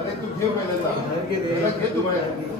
अरे तू घे पहिल्यांदा घे तू बाहेर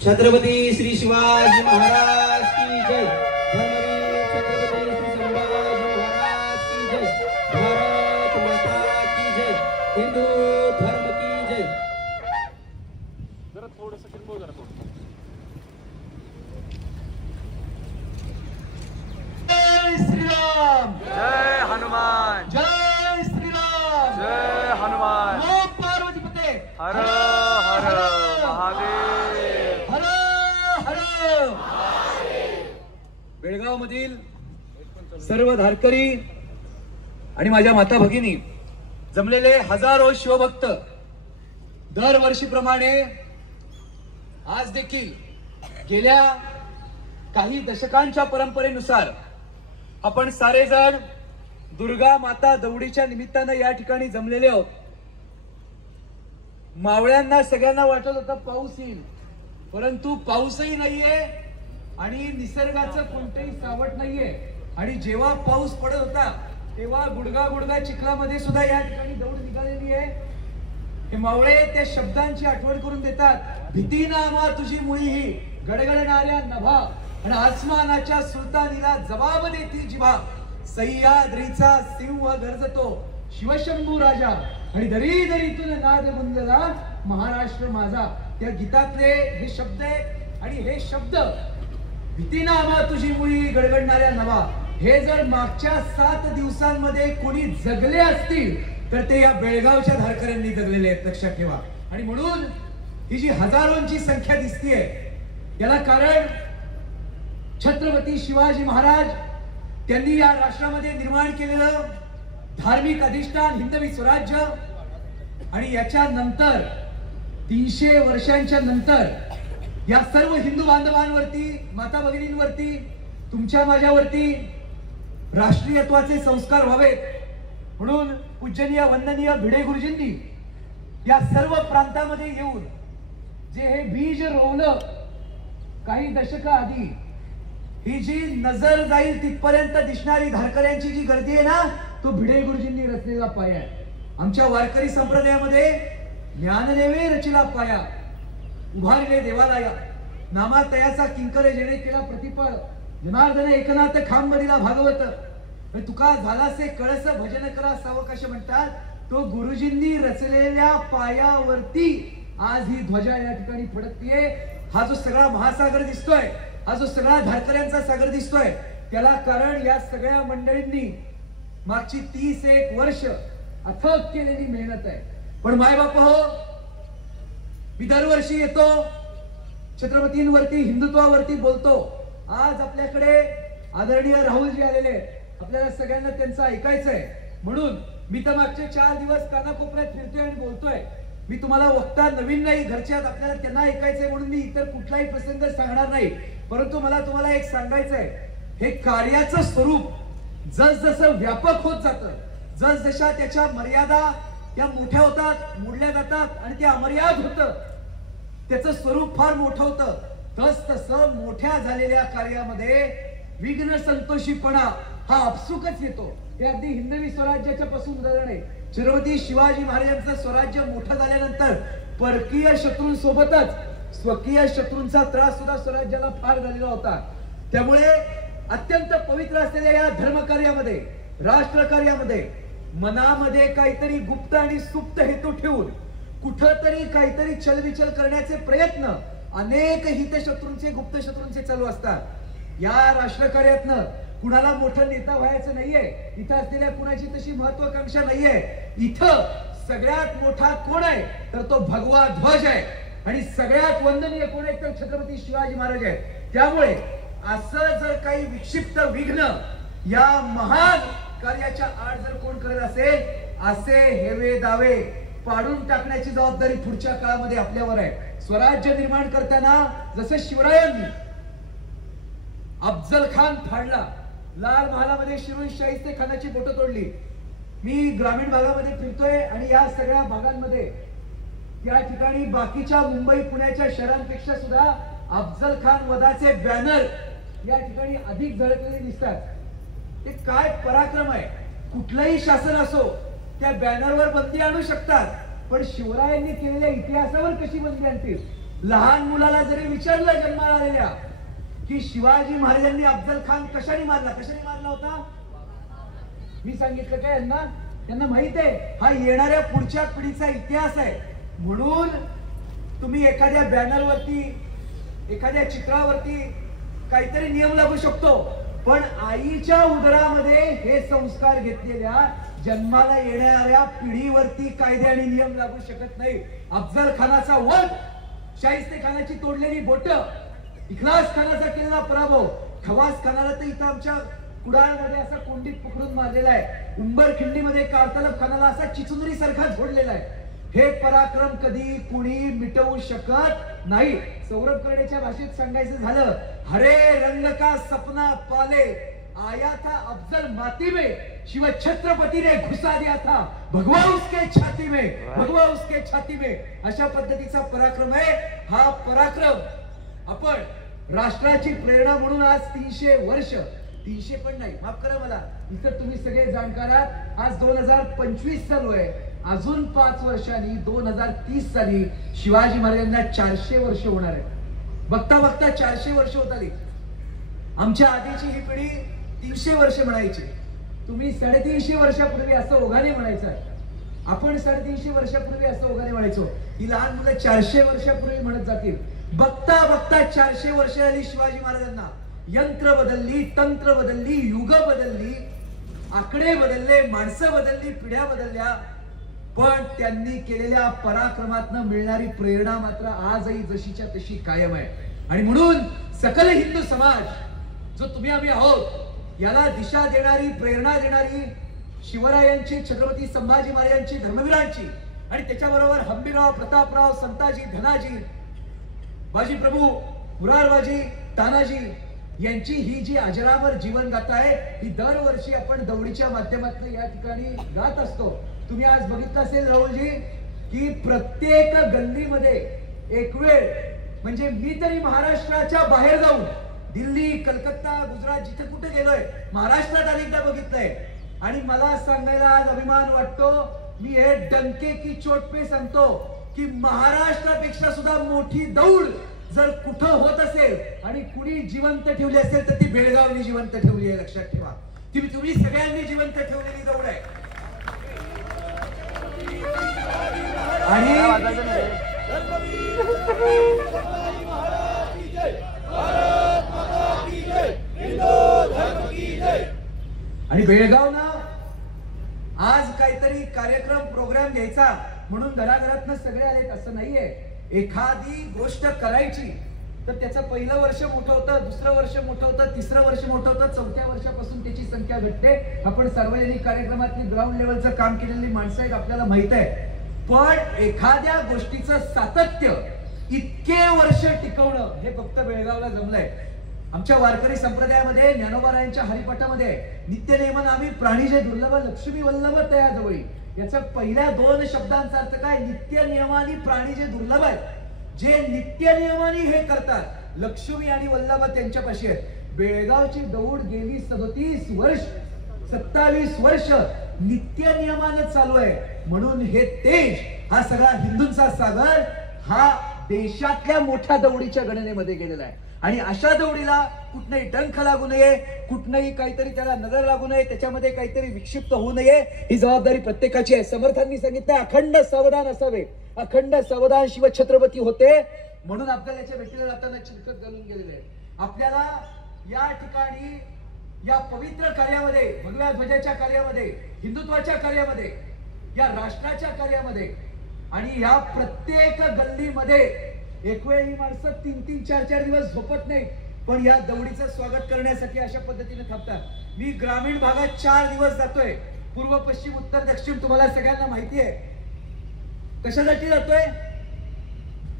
छत्रपति श्री शिवाजी महाराज की जय। धर्मवीर छत्रपति श्री संभाजी महाराज की जय। भारत माता की जय। हिंदू धर्म की जय। जरा थोडंसं किरकोळ जरा जय श्रीराम जय हनुमान जय श्रीराम जय हनुमान नमो पार्वती पते हर हर महादेव बेळगाव मधील सर्व धारकरी आणि माझ्या माता भगिनी जमलेले हजारो शिवभक्त दरवर्षीप्रमाणे आज देखील गेल्या काही दशकांच्या परंपरेनुसार आपण सारेजण दुर्गा माता दौडीच्या निमित्तानं या ठिकाणी जमलेले आहोत। मावळ्यांना सगळ्यांना वाटत होता पाऊस येईल, परंतु पाऊसही नाहीये आणि निसर्गाचं कोणतेही सावट नाहीये। आणि जेव्हा पाऊस पडत होता तेव्हा गुडगा चिखलामध्ये सुद्धा या ठिकाणी दौड निघालेली आहे। हे मावळे त्या शब्दांची आठवण करून देतात, भीती नामा तुझी मुळी ही गडगडणाऱ्या नभा आणि आसमानाच्या सुलतानीला जबाब देती जिभा, सह्याद्रीचा सिंह गरजतो शिवशंभू राजा आणि दरी दरीतून नाद गुंजला महाराष्ट्र माझा। त्या गीतातले हे शब्द आहेत आणि हे शब्द भीती नामा तुझी मुळी गडगडणाऱ्या नभा हे जर मागच्या 7 दिवसांमध्ये कोणी जगले असतील तर ते या बेळगावच्या धारकऱ्यांनी जगलेले आहेत, लक्षात ठेवा। आणि म्हणून ही जी हजारोंची संख्या दिसतीये याला कारण छत्रपती शिवाजी महाराज त्यांनी या राष्ट्रामध्ये निर्माण केलेलं धार्मिक अधिष्ठान हिंदवी स्वराज्य आणि याच्या नंतर 300 वर्षांच्या नंतर या सर्व हिंदू बांधवांवरती माता भगिनींवरती तुमच्या माझ्यावरती राष्ट्रीयत्वाचे संस्कार व्हावेत म्हणून पूजनीय वंदनीय भिडे गुरुजींनी या सर्व प्रांतामध्ये येऊन जे हे बीज रोवलं काही दशक आधी, ही जी नजर जाईल तिथपर्यंत दिसणारी धारकऱ्यांची जी गर्दी आहे ना, तो भिडे गुरुजींनी रचलेला पाया आहे। आमच्या वारकरी संप्रदायामध्ये ज्ञानदेवे रचिला पाया, उभारले देवालया नामातयाचा किंकर जेणे केला प्रतिपळ, जनार्दन एकनाथ खांब दिला भागवत, तुका झालासे कळस भजन करा सावकाश म्हणतात। तो गुरुजींनी रचलेल्या पायावरती आज ही ध्वजा या ठिकाणी फडकतीये। हा जो सगळा महासागर दिसतोय, हा जो सगळा धारकऱ्यांचा सागर दिसतोय, त्याला कारण या सगळ्या मंडळींनी मागची 31 वर्ष अथक केलेली मेहनत आहे। पण मायबाप हो, मी दरवर्षी येतो छत्रपतींवरती हिंदुत्वावरती बोलतो। आज आपल्याकडे आदरणीय राहुलजी आलेले आहेत, आपल्याला सगळ्यांना त्यांचं ऐकायचंय म्हणून मी तर मागचे 4 दिवस कानाकोपऱ्यात फिरतोय आणि बोलतोय। मी तुम्हाला वक्ता नवीन नाही, घरच्यात आपल्याला त्यांना ऐकायचंय म्हणून मी इतर कुठलाही प्रसंग सांगणार नाही, परंतु मला तुम्हाला एक सांगायचंय, हे कार्याचं स्वरूप जसजसं व्यापक होत जातं, जसजशा त्याच्या मर्यादा त्या मोठ्या होतात, मोडल्या जातात आणि ते अमर्याद होतं, त्याचं स्वरूप फार मोठं होतं, तसं मोठ्या झालेल्या कार्यामध्ये विघ्न संतोषीपणा हा आपसुकच येतो. हे अगदी हिंदवी स्वराज्याच्या पासून उदाहरण आहे. छत्रपती शिवाजी महाराजांचं स्वराज्य मोठं झाल्यानंतर परकीय शत्रूंसोबतच स्वकीय शत्रूंचा त्रास सुद्धा स्वराज्याला फार झालेला होता. त्यामुळे अत्यंत पवित्र असलेल्या या धर्मकार्यामध्ये, राष्ट्रकार्यामध्ये मनामध्ये काहीतरी गुप्त आणि सुप्त हेतू ठेवून कुठंतरी काहीतरी चलविचल करण्याचे प्रयत्न अनेक हितशत्रूंचे, गुप्त शत्रूंचे चालू असतात. या राष्ट्रकार्यातनं कुणाला मोठं नेता व्हायचं नाहीये. इथं असलेल्या कुणाची तशी महत्वाकांक्षा नाहीये. इथं सगळ्यात मोठा कोण आहे तर तो भगवा ध्वज आहे आणि सगळ्यात वंदनीय कोण आहे तर छत्रपती शिवाजी महाराज आहेत. त्यामुळे असं जर काही विक्षिप्त विघ्न या महान कार्याच्या आड जर कोण करत असेल, असे हेवे दावे पाडून टाकण्याची जबाबदारी पुढच्या काळामध्ये आपल्यावर आहे. स्वराज्य निर्माण करताना जसं शिवरायांनी अफजल खान फाडला, लाल महालामध्ये शिरोई शाहिस्ते खानाची बोटं तोडली. मी ग्रामीण भागामध्ये फिरतोय आणि या सगळ्या भागांमध्ये त्या ठिकाणी बाकीच्या मुंबई पुण्याच्या शहरांपेक्षा सुद्धा अफजल खान वधाचे बॅनर या ठिकाणी अधिक झळकलेले दिसतात. ते काय पराक्रम आहे. कुठलंही शासन असो त्या बॅनरवर बंदी आणू शकतात, पण शिवरायांनी केलेल्या इतिहासावर कशी बंदी आणतील. लहान मुलाला जरी विचारलं जन्माला आलेल्या की शिवाजी महाराजांनी अफजल खान कशाने मारला होता, मी सांगितलं काय यांना, त्यांना माहित आहे हा येणाऱ्या पुढच्या पिढीचा इतिहास आहे. म्हणून तुम्ही एखाद्या बॅनरवरती, एखाद्या चित्रावरती काहीतरी नियम लागू शकतो, पण आईच्या उदरामध्ये हे संस्कार घेतलेल्या जन्माला येणाऱ्या पिढीवरती कायदे आणि नियम लागू शकत नाही. अफजल खानाचा वध, शाहिस्ते खानाची तोडलेली बोट, इखलास खानाचा केलेला पराभव, खवास खानाला तर इथं आमच्या कुडाळमध्ये असा कोंडीत पकडून मारलेला आहे. उंबरखिंडीमध्ये कारतलब खानाला असा चिचुंदरी सारखा झोडलेला आहे. हे पराक्रम कधी कुणी मिटवू शकत नाही. सौरभ कर्डेच्या भाषेत सांगायचं झालं, हरे रंग का सपना पाले आया था अफजल माती में, शिव छत्रपति ने घुसा दिया था भगवा उसके छाती में. अशा पद्धतीचा पराक्रम आहे. हा पराक्रम आपण राष्ट्राची प्रेरणा म्हणून आज 300 वर्ष, 300 पण नाही, माफ करा मला, इथं तुम्ही सगळे जाणकार आहात. आज 2025 चालू आहे. अजून 5 वर्षांनी 2030 साली शिवाजी महाराजांना 400 वर्ष होणार आहे. बघता बघता 400 वर्ष होत आली. आमच्या आधीची ही पिढी 300 वर्ष म्हणायची. तुम्ही 350 वर्षापूर्वी असं ओघाने म्हणायचं. आपण 350 वर्षापूर्वी असं ओघाने म्हणायचो. ही लहान मुलं 400 वर्षापूर्वी म्हणत जातील. बघता बघता 400 वर्ष आली शिवाजी महाराजांना. यंत्र बदलली, तंत्र बदलली, युग बदलली, आकडे बदलले, माणसं बदलली, पिढ्या बदलल्या, पण त्यांनी केलेल्या पराक्रमातनं मिळणारी प्रेरणा मात्र आजही जशीच्या तशी कायम आहे. आणि म्हणून सकल हिंदू समाज जो तुम्ही आम्ही आहोत, याला दिशा देणारी, प्रेरणा देणारी शिवरायांची, छत्रपती संभाजी महाराजांची, धर्मवीरांची आणि त्याच्याबरोबर हंबीरराव, प्रतापराव, संताजी, धनाजी, बाजीप्रभू, मुरारबाजी, तानाजी यांची ही जी अजरामर जीवन गाथा आहे, ही दरवर्षी आपण दौडीच्या माध्यमातून या ठिकाणी गात असतो. तुम्ही आज बघितलं असेल राहुलजी की प्रत्येक गल्लीमध्ये एक वेळ, म्हणजे मी तरी महाराष्ट्राच्या बाहेर जाऊन दिल्ली, कलकत्ता, गुजरात जिथे कुठे गेलोय, महाराष्ट्रात अनेकदा बघितलंय आणि मला सांगायला आज अभिमान वाटतो. मी हे डंके की चोट पे सांगतो की महाराष्ट्रापेक्षा सुद्धा मोठी दौड जर कुठं होत असेल आणि कुणी जिवंत ठेवली असेल तर ती बेळगावनी जिवंत ठेवली आहे. लक्षात ठेवा, ती तुम्ही सगळ्यांनी जिवंत ठेवलेली दौड आहे. आणि बेळगावनं आज काहीतरी कार्यक्रम, प्रोग्राम घ्यायचा म्हणून घराघरातनं सगळे आलेत असं नाहीये. एखादी गोष्ट करायची तर त्याचं पहिलं वर्ष मोठं होतं, दुसरं वर्ष मोठं होतं, तिसरं वर्ष मोठं होतं, 4थ्या वर्षापासून त्याची संख्या घटते. आपण सार्वजनिक कार्यक्रमातली ग्राउंड लेवलचं काम केलेली माणसं आहेत, आपल्याला माहित आहे. पण एखाद्या गोष्टीचं सातत्य इतके वर्ष टिकवणं हे फक्त बेळगावला जमलंय. आमच्या वारकरी संप्रदायामध्ये ज्ञानोबारायांच्या हरिपाठामध्ये नित्यनेमन आम्ही प्राणीजे दुर्लभ लक्ष्मी वल्लभ तया जवळी, याच्या पहिल्या 2 शब्दांचा अर्थ काय? नित्य नियमाने प्राणी जे दुर्लभ आहेत, जे नित्य नियमाने हे करतात लक्ष्मी आणि वल्लभ त्यांच्यापाशी आहेत. बेळगावची दौड गेली 37 वर्ष 27 वर्ष नित्य नियमानं चालू आहे. म्हणून हे तेज, हा सगळा हिंदूंचा सागर, हा देशातल्या मोठ्या दौडीच्या गणनेमध्ये गेलेला आहे. आणि अशा दौडीला कुठनंही डंख लागू नये, कुठनंही काहीतरी त्याला नजर लागू नये, त्याच्यामध्ये काहीतरी विक्षिप्त होऊ नये, ही जबाबदारी प्रत्येकाची आहे. समर्थांनी सांगितलं अखंड सावधान असावे, अखंड सावधान शिवछत्रपती होते. म्हणून आपल्याला याच्या भेटीला जाताना चिलखत घालून गेलेले आहे. आपल्याला या ठिकाणी या पवित्र कार्यामध्ये, भगव्या ध्वजाच्या कार्यामध्ये, हिंदुत्वाच्या कार्यामध्ये, या राष्ट्राच्या कार्यामध्ये आणि या प्रत्येक गल्लीमध्ये एक वेळ ही माणसं 3-3, 4-4 दिवस झोपत नाही, पण या दौडीचं स्वागत करण्यासाठी अशा पद्धतीने थांबतात. मी ग्रामीण भागात 4 दिवस जातोय, पूर्व पश्चिम उत्तर दक्षिण, तुम्हाला सगळ्यांना माहिती आहे. कशासाठी जातोय?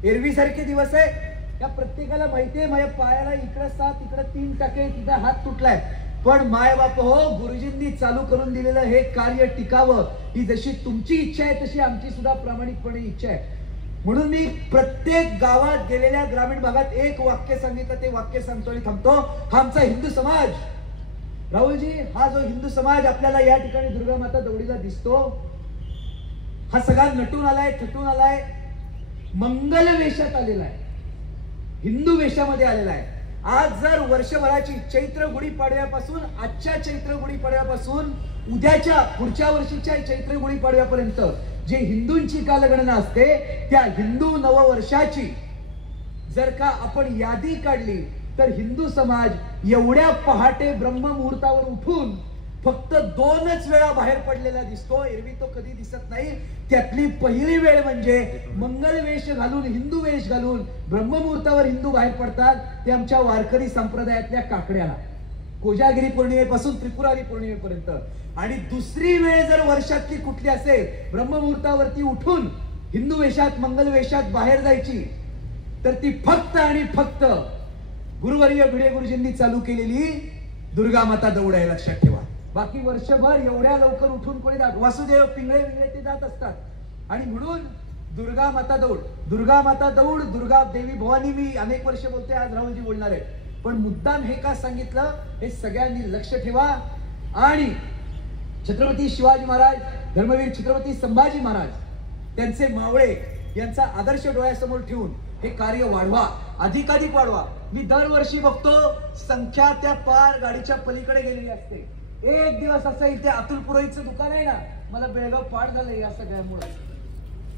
एरवी सारखे दिवस आहे, या प्रत्येकाला माहिती आहे. माझ्या पायाला इकडे 7, इकडे 3 टाके, तिथं हात तुटलाय, पण माय बाप हो, गुरुजींनी चालू करून दिलेलं हे कार्य टिकावं, ही जशी तुमची इच्छा आहे तशी आमची सुद्धा प्रामाणिकपणे इच्छा आहे. म्हणून मी प्रत्येक गावात गेलेल्या ग्रामीण भागात एक वाक्य सांगितलं, ते वाक्य सांगतो आणि थांबतो. हा आमचा हिंदू समाज, राहुलजी, हा जो हिंदू समाज आपल्याला या ठिकाणी दुर्गा माता दौडीला दिसतो, हा सगळा नटून आलाय, थटून आलाय, मंगल वेशात आलेला आहे, हिंदू वेशामध्ये आलेला आहे. आज जर वर्षभराची चैत्र गुढीपाडव्यापासून, आजच्या चैत्र गुढीपाडव्यापासून उद्याच्या पुढच्या वर्षीच्या चैत्र गुढीपाडव्यापर्यंत जे हिंदूंची कालगणना असते, त्या हिंदू नववर्षाची जर का आपण यादी काढली तर हिंदू समाज एवढ्या पहाटे ब्रह्ममुहूर्तावर उठून फक्त 2च वेळा बाहेर पडलेला दिसतो. एरवी तो कधी दिसत नाही. त्यातली पहिली वेळ म्हणजे मंगल वेश घालून, हिंदू वेश घालून ब्रह्ममुहूर्तावर हिंदू बाहेर पडतात, ते आमच्या वारकरी संप्रदायातल्या काकड्याला, कोजागिरी पौर्णिमेपासून त्रिपुरारी पौर्णिमेपर्यंत. आणि दुसरी वेळ जर वर्षातली कुठली असेल, ब्रह्ममुहूर्तावरती उठून हिंदू वेशात, मंगल वेशात बाहेर जायची, तर ती फक्त आणि फक्त गुरुवर्य भिडे गुरुजींनी चालू केलेली दुर्गा माता दौड आहे, लक्षात ठेवा. बाकी वर्षभर एवढ्या लवकर उठून कोणी जात, वासुदेव पिंगळे ते जात असतात. आणि म्हणून दुर्गा माता दौड, दुर्गा माता दौड, दुर्गा देवी भवानी, मी अनेक वर्ष बोलते, आज राहुलजी बोलणार आहे, पण मुद्दाम हे का सांगितलं हे सगळ्यांनी लक्ष ठेवा. आणि छत्रपती शिवाजी महाराज, धर्मवीर छत्रपती संभाजी महाराज, त्यांचे मावळे यांचा आदर्श डोळ्यासमोर ठेवून हे कार्य वाढवा, अधिकाधिक वाढवा. मी दरवर्षी बघतो संख्या त्या पार गाडीच्या पलीकडे गेलेली असते. एक दिवस असं इथे अतुल पुरोहितचं दुकान आहे ना, मला बेळगाव पाठ झालं या सगळ्यामुळे,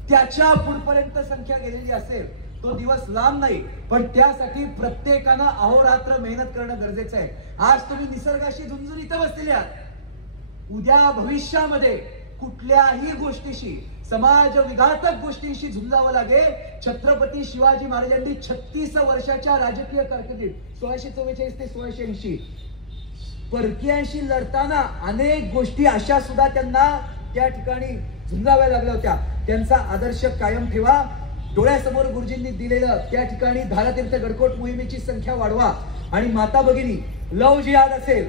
त्याच्या पुढपर्यंत संख्या गेलेली असेल. तो दिवस लांब नाही, पण त्यासाठी प्रत्येकानं अहोरात्र मेहनत करणं गरजेचं आहे. आज तुम्ही निसर्गाशी झुंजून इथं बसलेले आहात, उद्या भविष्यामध्ये कुठल्याही गोष्टीशी, समाज विघातक गोष्टींशी झुंजावं लागेल. छत्रपती शिवाजी महाराजांनी 36 वर्षाच्या राजकीय कारकिर्दीत 1644 ते 1680 परकीयांशी लढताना अनेक गोष्टी अशा सुद्धा त्यांना त्या ठिकाणी झुंजाव्या लागल्या होत्या. त्यांचा आदर्श कायम ठेवा. डोळ्यासमोर गुरुजींनी दिलेलं त्या ठिकाणी धारातीर्थ गडकोट मोहिमेची संख्या वाढवा. आणि माता भगिनी, लव जिहाद असेल,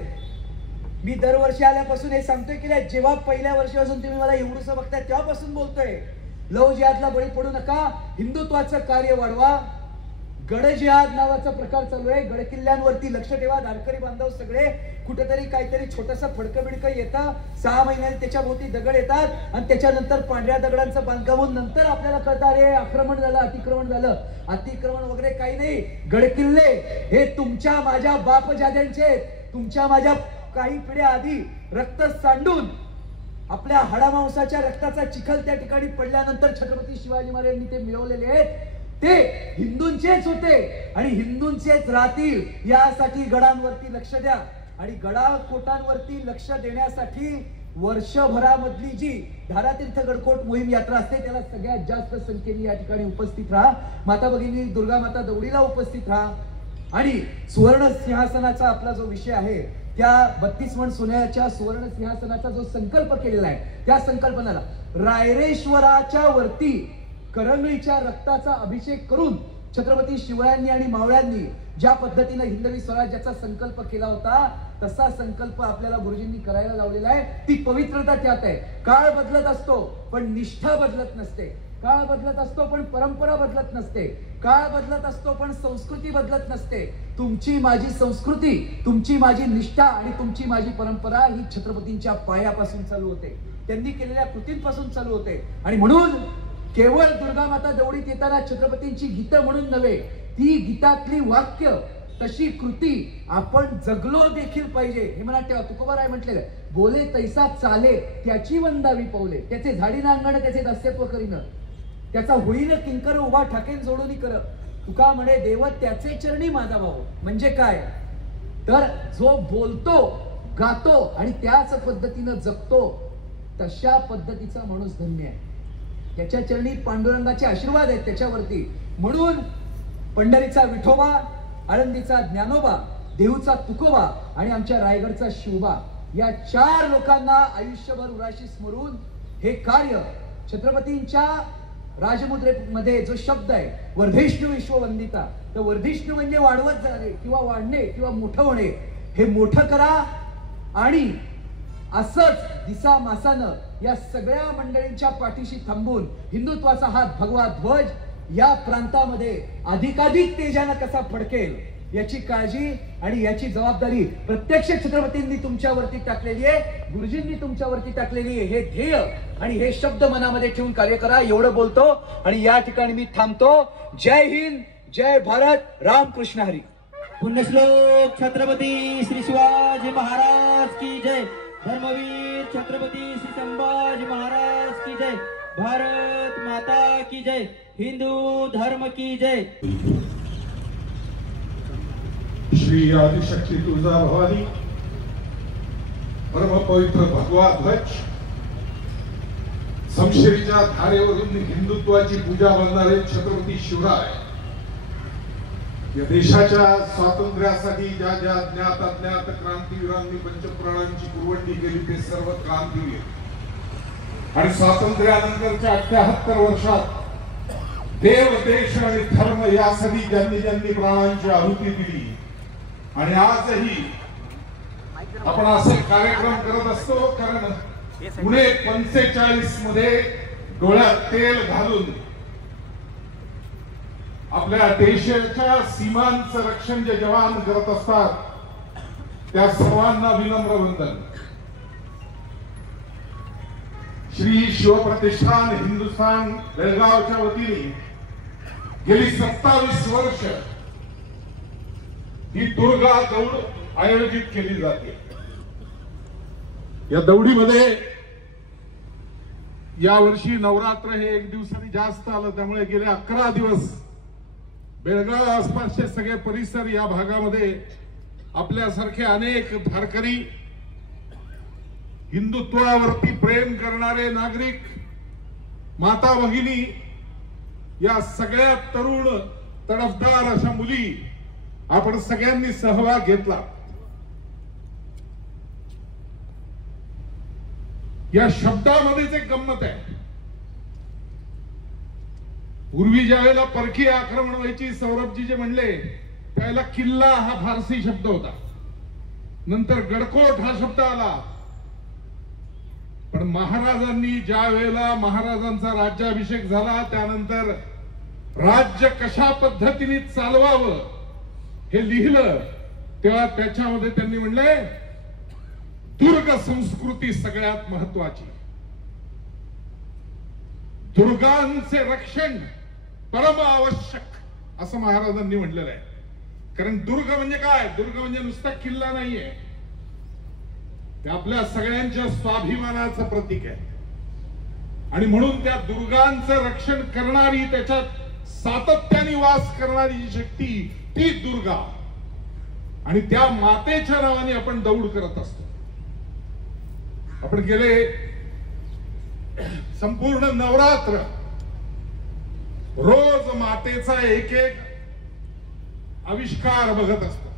मी दरवर्षी आल्यापासून हे सांगतोय की जेव्हा पहिल्या वर्षापासून तुम्ही मला एवढंसं बघताय तेव्हापासून बोलतोय, लव जिहादला बळी पडू नका, हिंदुत्वाचं कार्य वाढवा. गड जिहाद नावाचा प्रकार चालू आहे, गड किल्ल्यांवरती लक्ष ठेवा. धारकरी बांधव सगळे कुठेतरी काहीतरी छोटस फडकं बिडकं येतं, 6 महिन्यात त्याच्या भोवती दगड येतात आणि त्याच्यानंतर पांढऱ्या दगडांचं बांधकाम होऊन नंतर आपल्याला कळतं अरे आक्रमण झालं, अतिक्रमण झालं. अतिक्रमण वगैरे काही नाही. गड किल्ले हे तुमच्या माझ्या बापजाद्यांचे, तुमच्या माझ्या काही पिढ्या आधी रक्त सांडून आपल्या हाडामांसाच्या रक्ताचा चिखल त्या ठिकाणी पडल्यानंतर छत्रपती शिवाजी महाराजांनी ते मिळवलेले आहेत. ते हिंदूंचेच होते आणि हिंदूंचेच राहतील. यासाठी गडांवरती लक्ष द्या. आणि गडाकोटांवरती लक्ष देण्यासाठी वर्षभरामधली जी धारातीर्थ गडकोट मोहीम यात्रा असते, त्याला सगळ्यात जास्त संख्येने या ठिकाणी उपस्थित राहा. माता भगिनी, दुर्गा माता दौडीला उपस्थित राहा. आणि सुवर्ण सिंहासनाचा आपला जो विषय आहे, त्या 32 मण सोन्याच्या सुवर्ण सिंहासनाचा जो संकल्प केलेला आहे, त्या संकल्पनाला रायरेश्वराच्या वरती करंगळीच्या रक्ताचा अभिषेक करून छत्रपती शिवरायांनी आणि मावळ्यांनी ज्या पद्धतीने हिंदवी स्वराज्याचा संकल्प केला होता, तसा संकल्प आपल्याला गुरुजींनी करायला लावलेला आहे. ती पवित्रता त्यात आहे. काळ बदलत असतो पण निष्ठा बदलत नसते. काळ बदलत असतो पण परंपरा बदलत नसते. काळ बदलत असतो पण संस्कृती बदलत नसते. तुमची माझी संस्कृती, तुमची माझी निष्ठा आणि तुमची माझी परंपरा ही छत्रपतींच्या पायापासून चालू होते, त्यांनी केलेल्या कृतींपासून चालू होते. आणि म्हणून केवळ दुर्गा माता दौडीत येताना छत्रपतींची गीतं म्हणून नव्हे, ती गीतातली वाक्य तशी कृती आपण जगलो देखील पाहिजे. हे मला ठेवा, तुकोबाराय म्हटलेलं, बोले तैसा चाले त्याची वंदावी पावले, त्याचे झाडीनं अंगण त्याचे दास्यत्व करीन, त्याचा होईन किंकर उभा ठाकेन जोडून कर. तुका म्हणे देव त्याचे चरणी माझा भाव. म्हणजे काय तर जो बोलतो, गातो आणि त्याच पद्धतीनं जगतो, तशा पद्धतीचा माणूस धन्य आहे. त्याच्या चरणी पांडुरंगाचे आशीर्वाद आहेत त्याच्यावरती. म्हणून पंढरीचा विठोबा, आळंदीचा ज्ञानोबा, देऊचा तुकोबा आणि आमच्या रायगडचा शिवबा, या 4 लोकांना आयुष्यभर उराशी स्मरून हे कार्य छत्रपतींच्या राजमुद्रेमध्ये जो शब्द आहे वर्धिष्णू विश्ववंदिता, तर वर्धिष्णू म्हणजे वाढवत जाणे किंवा वाढणे किंवा मोठं होणे, हे मोठं करा. आणि असंच दिसा मासानं या सगळ्या मंडळींच्या पाठीशी थांबून हिंदुत्वाचा हा भगवा ध्वज या प्रांतामध्ये अधिकाधिक तेजानं कसा फडकेल याची काळजी आणि याची जबाबदारी प्रत्यक्ष छत्रपतींनी तुमच्यावरती टाकलेली आहे, गुरुजींनी तुमच्यावरती टाकलेली आहे. हे ध्येय आणि हे शब्द मनामध्ये ठेवून कार्य करा. एवढं बोलतो आणि या ठिकाणी मी थांबतो. जय हिंद, जय भारत, रामकृष्ण हरी. पुण्यश्लोक छत्रपती श्री शिवाजी महाराज की जय. धर्मवीर छत्रपती श्री संभाजी महाराज की जय. भारत माता की जय. हिंदू धर्म की जय. श्री आदिशक्ती तुळजा भवानी, परम पवित्र भगवा ध्वज, समशेरीच्या धारेवरून हिंदुत्वाची पूजा बनणारे छत्रपती शिवराय, या देशाच्या स्वातंत्र्यासाठी ज्या ज्या ज्ञात अज्ञात क्रांतीवीरांनी पंचप्राणांची कुरवंडी केली ते सर्व क्रांतीवीर, आणि स्वातंत्र्यानंतरच्या 78 वर्षात देव, देश आणि धर्म यासाठी ज्यांनी ज्यांनी प्राणांची आहुती दिली, आणि आजही आपण असे कार्यक्रम करत असतो कारण पुणे 45 मध्ये डोळ्यात तेल घालून आपल्या देशाच्या सीमांचं रक्षण जे जवान करत असतात त्या सर्वांना विनम्र वंदन. श्री शिवप्रतिष्ठान हिंदुस्थान बेळगावच्या वतीने गेली 27 वर्ष ही दुर्गा दौड आयोजित केली जाते. या दौडीमध्ये यावर्षी नवरात्र हे 1 दिवसांनी जास्त आलं, त्यामुळे गेले 11 दिवस बेळगाव आसपासचे सगळे परिसर या भागामध्ये आपल्यासारखे अनेक धारकरी, हिंदुत्वावरती प्रेम करणारे नागरिक, माता भगिनी, या सगळ्या तरुण तडफदार अशा मुली आपण सगळ्यांनी सहभाग घेतला. या शब्दामध्येच एक गंमत आहे. पूर्वी ज्या वेळेला परकीय आक्रमण व्हायची, सौरभजी जे म्हणले, त्यावेळेला किल्ला हा फारसी शब्द होता, नंतर गडकोट हा शब्द आला. पण महाराजांनी ज्या वेळेला महाराजांचा राज्याभिषेक झाला त्यानंतर राज्य कशा पद्धतीने चालवावं हे लिहिलं, तेव्हा त्याच्यामध्ये त्यांनी म्हणले दुर्ग संस्कृती सगळ्यात महत्वाची, दुर्गांचे रक्षण परम आवश्यक असं महाराजांनी म्हटलेलं आहे. कारण दुर्ग म्हणजे काय? दुर्ग म्हणजे नुसता किल्ला नाहीये, ते आपल्या सगळ्यांच्या स्वाभिमानाचं प्रतीक आहे. आणि म्हणून त्या दुर्गांचं रक्षण करणारी, त्याच्यात सातत्याने वास करणारी जी शक्ती ती दुर्गा, आणि त्या मातेच्या नावाने आपण दौड करत असतो. आपण गेले संपूर्ण नवरात्र रोज मातेचा एक एक आविष्कार बघत असतो.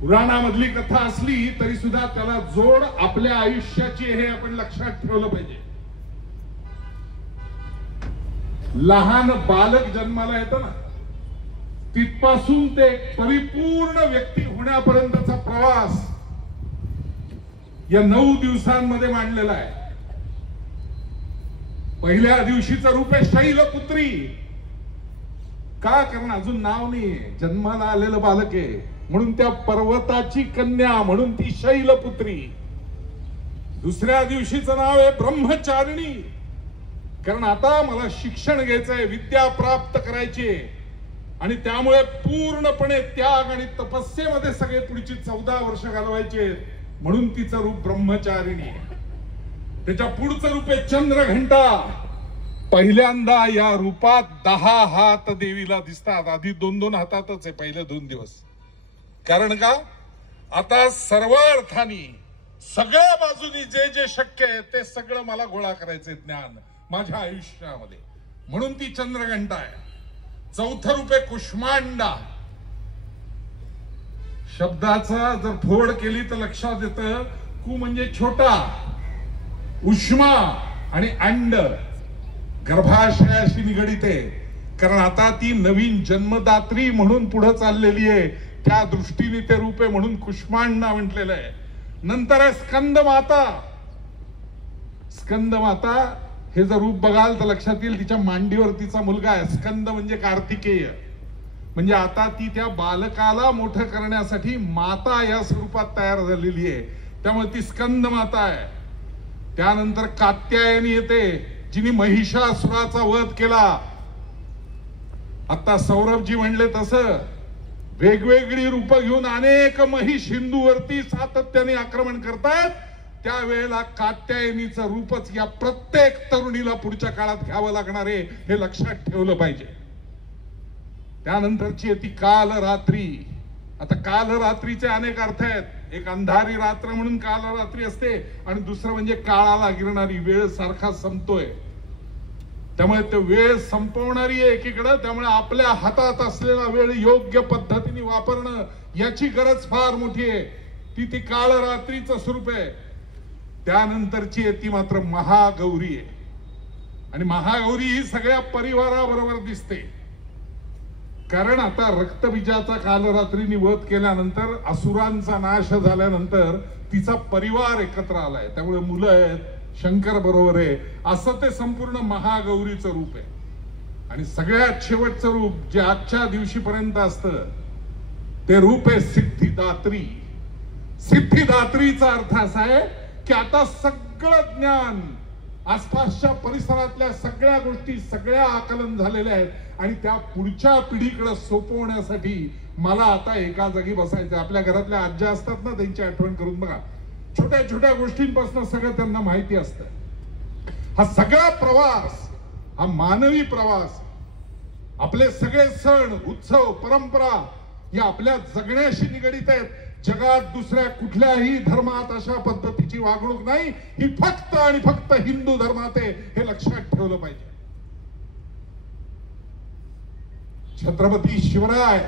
पुराणामधली कथा असली तरी सुद्धा त्याला जोड आपल्या आयुष्याची हे आपण लक्षात ठेवलं पाहिजे. लहान बालक जन्माला येतं ना, तिथपासून ते परिपूर्ण व्यक्ती होण्यापर्यंतचा प्रवास या 9 दिवसांमध्ये मांडलेला आहे. पहिल्या दिवशीचं रूप आहे शैलपुत्री. का? कारण अजून नाव नाही, जन्माला आलेलं बालक आहे म्हणून त्या पर्वताची कन्या, म्हणून ती शैलपुत्री. दुसऱ्या दिवशीचं नाव आहे ब्रह्मचारिणी, कारण आता मला शिक्षण घ्यायचंय, विद्या प्राप्त करायची आणि त्यामुळे पूर्णपणे त्याग आणि तपस्येमध्ये सगळे पुढची 14 वर्ष घालवायचे, म्हणून तिचं रूप ब्रह्मचारिणी. त्याच्या पुढचं रूप आहे चंद्रघंटा. पहिल्यांदा या रूपात 10 हात देवीला दिसतात. आधी 2-2 हातातच आहे पहिले 2 दिवस. कारण का? आता सर्व अर्थाने सगळ्या बाजूनी जे जे शक्य आहे ते सगळं मला गोळा करायचंय ज्ञान माझ्या आयुष्यामध्ये, म्हणून ती चंद्रघंटा आहे. चौथं रूप आहे कुष्मांडा. शब्दाचा जर फोड केली तर लक्षात येतं, कु म्हणजे छोटा, उष्मा आणि अंड गर्भाशयाशी निगडित आहे. कारण आता ती नवीन जन्मदात्री म्हणून पुढे चाललेली आहे, त्या दृष्टीने ते रूप आहे, म्हणून कुष्मांडा म्हटलेलं आहे. नंतर आहे स्कंद माता. स्कंद माता हे जर रूप बघाल तर लक्षात येईल, तिच्या मांडीवर तिचा मुलगा आहे. स्कंद म्हणजे कार्तिकेय, म्हणजे आता ती त्या बालकाला मोठं करण्यासाठी माता या स्वरूपात तयार झालेली आहे, त्यामुळे ती स्कंद माता आहे. त्यानंतर कात्यायनी येते, जिने महिषासुराचा वध केला. आता सौरभजी म्हणले तसं वेगवेगळी रूप घेऊन अनेक महिष हिंदूवरती सातत्याने आक्रमण करतात. त्यावेळेला कात्यायनीचं रूपच या प्रत्येक तरुणीला पुढच्या काळात घ्यावं लागणार आहे, हे लक्षात ठेवलं पाहिजे. त्यानंतरची आहे ती कालरात्री. आता कालरात्रीचे अनेक अर्थ आहेत. एक अंधारी रात्र म्हणून कालरात्री असते, आणि दुसरं म्हणजे काळाला गिरणारी वेळ सारखा संपतोय, त्यामुळे ते वेळ संपवणारी आहे एकीकडे. त्यामुळे आपल्या हातात असलेला वेळ योग्य पद्धतीने वापरणं याची गरज फार मोठी आहे. ती कालरात्रीचं स्वरूप आहे. त्यानंतरची आहे ती मात्र महागौरी आहे, आणि महागौरी ही सगळ्या परिवाराबरोबर दिसते. कारण आता रक्तबीजाचा कालरात्रीने वध केल्यानंतर, असुरांचा नाश झाल्यानंतर तिचा परिवार एकत्र आलाय, त्यामुळे मुलं आहेत, शंकर बरोबर आहे, असं ते संपूर्ण महागौरीचं रूप आहे. आणि सगळ्यात शेवटचं रूप जे आजच्या दिवशीपर्यंत असतं ते रूप आहे सिद्धिदात्री. सिद्धिदात्रीचा अर्थ असा आहे की आता सगळं ज्ञान, आसपासच्या परिसरातल्या सगळ्या गोष्टी, सगळ्या आकलन झालेल्या आहेत, आणि त्या पुढच्या पिढीकडे सोपवण्यासाठी मला आता एका जागी बसायचं. आपल्या घरातल्या आज्या असतात ना, त्यांची आठवण करून बघा. छोट्या छोट्या गोष्टींपासून सगळं त्यांना माहिती असतं. हा सगळा प्रवास, हा मानवी प्रवास, आपले सगळे सण, उत्सव, परंपरा या आपल्या जगण्याशी निगडित आहेत. जगात दुसऱ्या कुठल्याही धर्मात अशा पद्धतीची वागणूक नाही, ही फक्त आणि फक्त हिंदू धर्मात आहे, हे लक्षात ठेवलं पाहिजे. छत्रपती शिवराय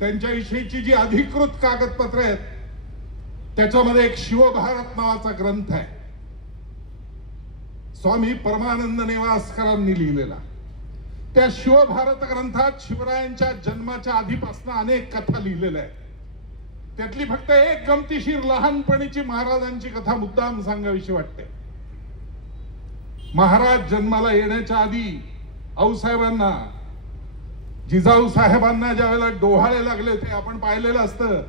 त्यांच्याविषयीची जी अधिकृत कागदपत्र आहेत त्याच्यामध्ये एक शिवभारत नावाचा ग्रंथ आहे, स्वामी परमानंद नेवासकरांनी लिहिलेला. त्या शिवभारत ग्रंथात शिवरायांच्या जन्माच्या आधीपासून अनेक कथा लिहिलेल्या आहेत. त्यातली फक्त एक गमतीशीर लहानपणीची महाराजांची कथा मुद्दाम सांगावीशी वाटते. महाराज जन्माला येण्याच्या आधी आऊसाहेबांना, जिजाऊ साहेबांना ज्या वेळेला डोहाळे लागले, ते आपण पाहिलेलं असतं.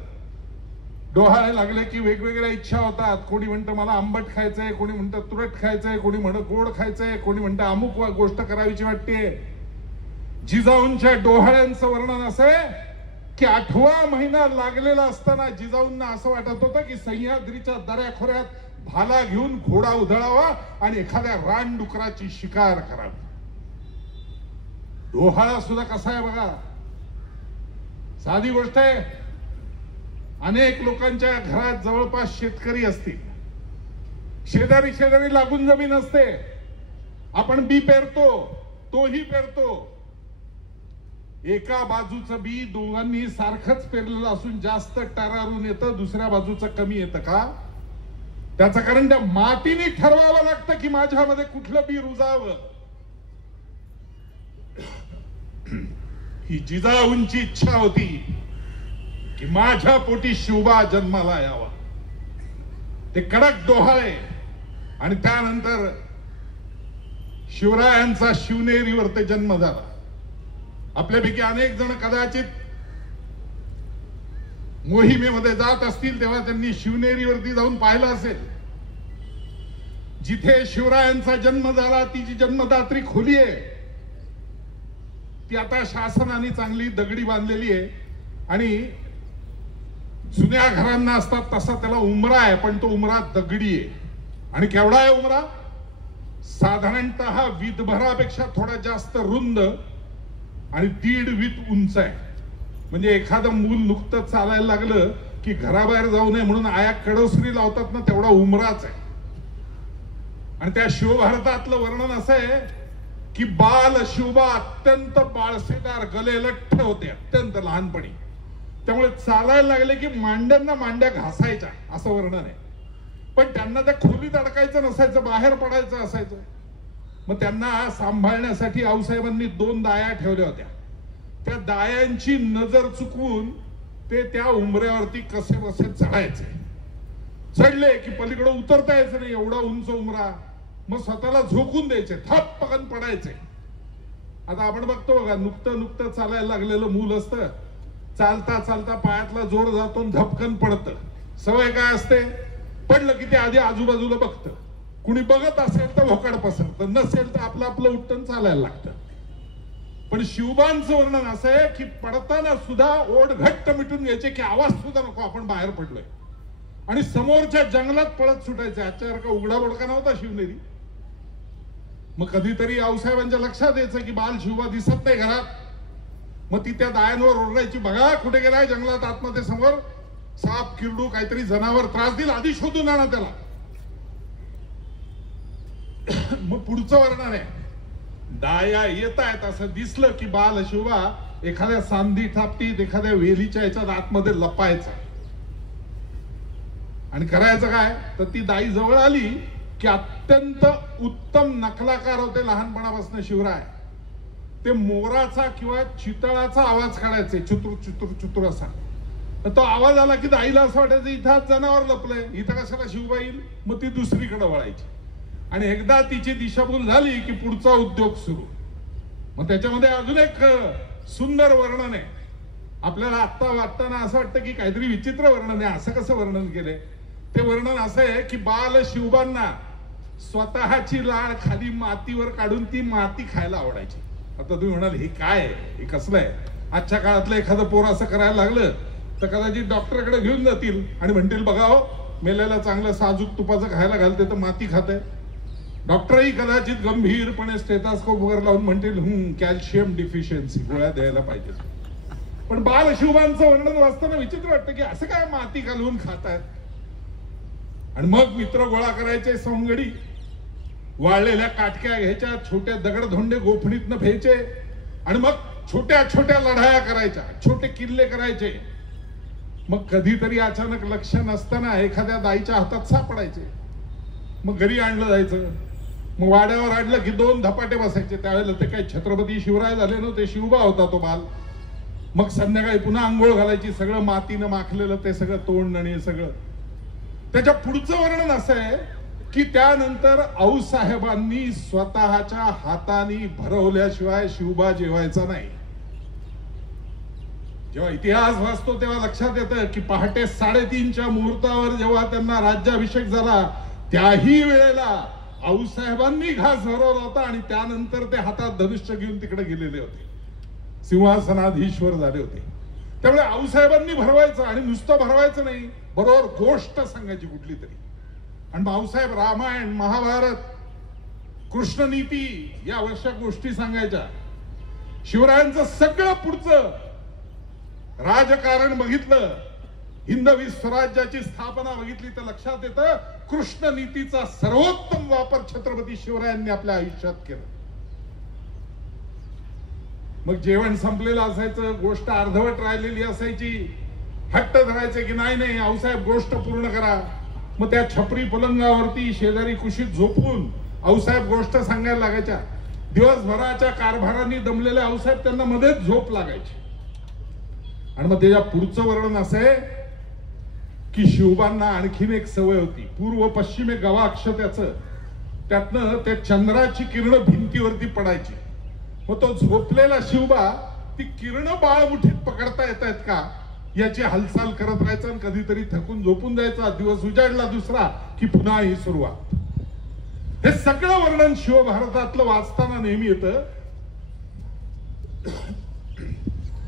डोहाळे लागले की वेगवेगळ्या इच्छा होतात. कोणी म्हणतं मला आंबट खायचंय, कोणी म्हणतं तुरट खायचंय, कोणी म्हणतं गोड खायचंय, कोणी म्हणतं अमुक गोष्ट करावीची वाटते. जिजाऊंच्या डोहाळ्यांचं वर्णन असं आहे की 8वा महिना लागलेला असताना जिजाऊंना असं वाटत होतं की सह्याद्रीच्या दऱ्याखोऱ्यात भाला घेऊन घोडा उधळावा आणि एखाद्या रानडुकराची शिकार करावी. डोहाळा सुद्धा कसा आहे बघा, साधी गोष्ट आहे. अनेक लोकांच्या घरात जवळपास शेतकरी असतील, शेजारी शेजारी लागून जमीन असते, आपण बी पेरतो, तोही पेरतो. एका बाजूचं बी दोघांनी सारखंच पेरलेलं असून जास्त टरारून येतं, दुसऱ्या बाजूचं कमी येतं का? त्याचं कारण त्या मातीने ठरवावं लागतं की माझ्यामध्ये कुठलं बी रुजावं. ही जिजाऊंची इच्छा होती की माझ्या पोटी शिवबा जन्माला यावा. ते कडक डोहाळे आणि त्यानंतर शिवरायांचा शिवनेरीवर जन्म झाला. आपल्यापैकी अनेक जण कदाचित मोहिमेमध्ये जात असतील तेव्हा त्यांनी शिवनेरीवरती जाऊन पाहिलं असेल. जिथे शिवरायांचा जन्म झाला ती जी जन्मदात्री खोली आहे ती आता शासनाने चांगली दगडी बांधलेली आहे आणि जुन्या घरांना असतात तसा त्याला उमरा आहे, पण तो उमरा दगडी आहे. आणि केवढा आहे उमरा? साधारणतः वीतभरापेक्षा थोडा जास्त रुंद आणि 1.5 वीत उंच आहे. म्हणजे एखादं मूल नुकतं चालायला लागलं की घराबाहेर जाऊ नये म्हणून आया कडोसरी लावतात ना, तेवढा उमराच आहे. आणि त्या शिवभारतातलं वर्णन असं आहे की बाल शिवबा अत्यंत बाळसेदार गलेलठ्ठ होते अत्यंत लहानपणी. त्यामुळे चालायला लागले की मांड्यांना मांड्या घासायच्या असं वर्णन आहे. पण त्यांना त्या खोलीत अडकायचं नसायचं, बाहेर पडायचं असायचं. मग त्यांना सांभाळण्यासाठी आऊसाहेबांनी 2 दाया ठेवल्या होत्या. त्या दायांची नजर चुकवून ते त्या उमऱ्यावरती कसे बसे चढायचे. चढले की पलीकडे उतरता यायचं नाही, एवढा उंच उमरा. मग स्वतःला झोकून द्यायचे, थपकन पडायचे. आता आपण बघतो बघा, नुकतं चालायला लागलेलं मूल असतं, चालता चालता पायातला जोर जातो, धपकन पडतं. सवय काय असते? पडलं की ते आधी आजूबाजूला बघतं. कुणी बघत असेल तर भोकाड पसरतं, नसेल तर आपलं आपलं उठून चालायला लागतं. पण शिवबांचं वर्णन असं आहे की पडताना सुद्धा ओढ घट्ट मिटून घ्यायचे की आवाज सुद्धा नको, आपण बाहेर पडलोय. आणि समोरच्या जंगलात पळत सुटायचे. आजच्यासारखा उघडा बोडका नव्हता शिवनेरी. मग कधीतरी आऊसाहेबांच्या लक्षात यायचं की बाल शिवबा दिसत नाही घरात. मग ती त्या दायांवर ओरडायची, बघा कुठे गेलाय जंगलात आतमध्ये, समोर साप किरडू काहीतरी जनावर त्रास देईल, आधी शोधून आणा त्याला. मग पुढचं वर्णन आहे, दाया येत आहेत असं दिसलं की बाल शिवबा एखाद्या सांदी थापटीत एखाद्या वेलीच्या याच्यात आतमध्ये लपायचा. आणि करायचं काय, तर ती दाई जवळ आली की अत्यंत उत्तम नकलाकार होते लहानपणापासून शिवराय. ते मोराचा किंवा चितळाचा आवाज काढायचे, चुतुर चुतुर चुतुर असा. तो आवाज आला की दाईला असं वाटायचं इथं जनावर लपलंय, इथं कशाला शिवबा येईल. मग ती दुसरीकडे वळायची. आणि एकदा तिची दिशाभूल झाली की पुढचा उद्योग सुरू. मग त्याच्यामध्ये अजून एक सुंदर वर्णन आहे. आपल्याला आत्ता वाटताना असं वाटतं की काहीतरी विचित्र वर्णन आहे, असं कसं वर्णन केलंय. ते वर्णन असं आहे की बाल शिवबांना स्वतःची लाळ खाली मातीवर काढून ती माती खायला आवडायची. आता तुम्ही म्हणाल हे काय आहे, हे कसलं आहे. आजच्या काळातलं एखादं पोर असं करायला लागलं तर कदाचित डॉक्टरकडे घेऊन जातील आणि म्हणतील बघा हो, मेल्याला चांगलं साजूक तुपाचं खायला घालते तर माती खाते. डॉक्टरही कदाचित गंभीरपणे स्टेथोस्कोप वगैरे लावून म्हणतील कॅल्शियम डिफिशियन्सी, गोळ्या द्यायला पाहिजे. पण बाल शिवबांचं वर्णन वाचताना विचित्र वाटतं की असं काय माती घालवून खातायत. आणि मग मित्र गोळा करायचे, सवंगडी वाळलेल्या काटक्या घ्यायच्या, छोटे दगडधोंडे गोफणीतनं फेचे आणि मग छोट्या छोट्या लढाया करायच्या, छोटे किल्ले करायचे. मग कधीतरी अचानक लक्ष नसताना एखाद्या दाईच्या हातात सापडायचे. मग घरी आणलं जायचं. मग वाड्यावर आणलं की 2 धपाटे बसायचे. त्यावेळेला ते काही छत्रपती शिवराय झाले नव्हते, शिवबा होता तो बाल. मग संध्याकाळी पुन्हा आंघोळ घालायची, सगळं मातीनं माखलेलं ते सगळं तोंड आणि सगळं. त्याच्या पुढचं वर्णन असं आहे की त्यानंतर आऊसाहेबांनी स्वतःच्या हाताने भरवल्याशिवाय शिवबा जेवायचा नाही. जेव्हा इतिहास वाचतो तेव्हा लक्षात येतं की पहाटे 3:30च्या मुहूर्तावर जेव्हा त्यांना राज्याभिषेक झाला त्याही वेळेला आऊसाहेबांनी घास भरवला होता आणि त्यानंतर ते हातात धनुष्य घेऊन तिकडे गेलेले होते, सिंहासनाधीश्वर झाले होते. त्यामुळे आऊसाहेबांनी भरवायचं आणि नुसतं भरवायचं नाही, बरोबर गोष्ट सांगायची कुठली तरी. आणि भाऊसाहेब रामायण, महाभारत, कृष्णनीती या अशा गोष्टी सांगायच्या. शिवरायांचं सगळं पुढचं राजकारण बघितलं, हिंदवी स्वराज्याची स्थापना बघितली तर लक्षात येतं कृष्णनीतीचा सर्वोत्तम वापर छत्रपती शिवरायांनी आपल्या आयुष्यात केला. मग जेवण संपलेलं असायचं, गोष्ट अर्धवट राहिलेली असायची, हट्ट धरायचे की नाही नाही आऊसाहेब गोष्ट पूर्ण करा. मग त्या छपरी पलंगावरती शेजारी कुशीत झोपून आऊसाहेब गोष्ट सांगायला लागायच्या. दिवसभराच्या कारभाराने दमलेले आऊसाहेब त्यांना मध्येच झोप लागायची. आणि मग त्याच्या पुढचं वर्णन असं आहे की शिवबांना आणखीन एक सवय होती, पूर्व पश्चिमे गवाक्ष त्याचं. त्यातनं ते चंद्राची किरण भिंतीवरती पडायची. मग तो झोपलेला शिवबा ती किरण बाळमुठीत पकडता येत आहेत का याची हालचाल करत राहायचं आणि कधीतरी थकून झोपून जायचा. दिवस उजाडला दुसरा की पुन्हा ही सुरुवात. हे सगळं वर्णन शिवभारतातलं वाचताना नेहमी येतं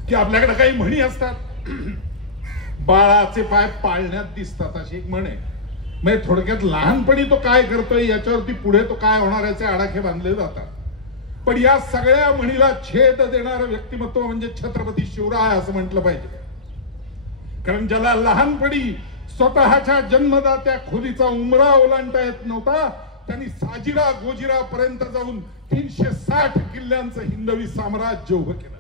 की आपल्याकडे काही म्हणी असतात. बाळाचे पाय पाळण्यात दिसतात अशी एक म्हण आहे. म्हणजे थोडक्यात लहानपणी तो काय करतोय याच्यावरती पुढे तो काय होणार याचे आडाखे बांधले जातात. पण या सगळ्या म्हणीला छेद देणारं व्यक्तिमत्व म्हणजे छत्रपती शिवराय असं म्हटलं पाहिजे. कारण ज्याला लहानपणी स्वतःच्या जन्मदात्या खोलीचा उमरा ओलांडता येत नव्हता, त्यांनी साजिरा गोजिरा पर्यंत जाऊन 360 किल्ल्यांचं हिंदवी साम्राज्य उभं केलं.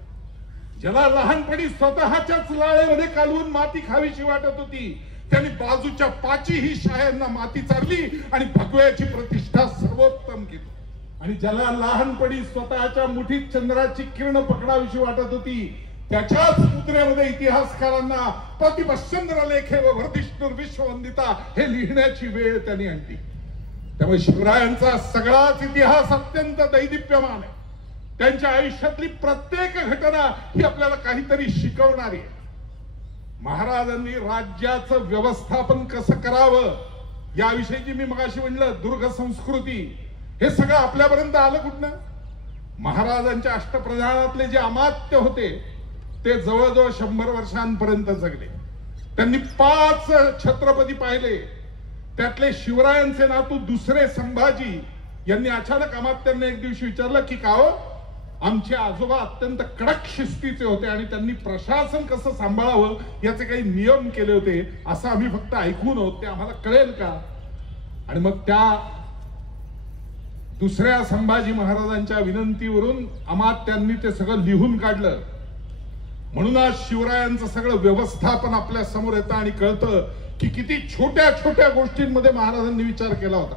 ज्याला लहानपणी स्वतःच्याच लाळेमध्ये कालवून माती खावीशी वाटत होती, त्यांनी बाजूच्या 5ही शाह्यांना माती चारली आणि भगव्याची प्रतिष्ठा सर्वोत्तम केली. आणि ज्याला लहानपणी स्वतःच्या मुठीत चंद्राची किरण पकडावीशी वाटत होती, त्याच्याच मुद्रेमध्ये इतिहासकारांना प्रतिपश्चंद्र लेखे व वर्धिष्णुर विश्ववंदिता हे लिहिण्याची वेळ त्यांनी आणली. त्यामुळे शिवरायांचा सगळाच इतिहास अत्यंत दैदिप्यमान आहे. त्यांच्या आयुष्यातली प्रत्येक घटना ही आपल्याला काहीतरी शिकवणारी आहे. महाराजांनी राज्याचं व्यवस्थापन कसं करावं याविषयीची मी मगाशी म्हणलं दुर्ग संस्कृती, हे सगळं आपल्यापर्यंत आलं कुठनं? महाराजांच्या अष्टप्रधानातले जे अमात्य होते ते जवळजवळ 100 वर्षांपर्यंत जगले. त्यांनी 5 छत्रपती पाहिले. त्यातले शिवरायांचे नातू दुसरे संभाजी यांनी अचानक अमात्यांना एक दिवशी विचारलं की का हो, आमचे आजोबा अत्यंत कडक शिस्तीचे होते आणि त्यांनी प्रशासन कसं सांभाळावं याचे काही नियम केले होते, असं आम्ही फक्त ऐकून आहोत, ते आम्हाला कळेल का? आणि मग त्या दुसऱ्या संभाजी महाराजांच्या विनंतीवरून अमात्यांनी ते सगळं लिहून काढलं. म्हणून आज शिवरायांचं सगळं व्यवस्थापन आपल्या समोर येतं आणि कळतं की किती छोट्या छोट्या गोष्टींमध्ये महाराजांनी विचार केला होता.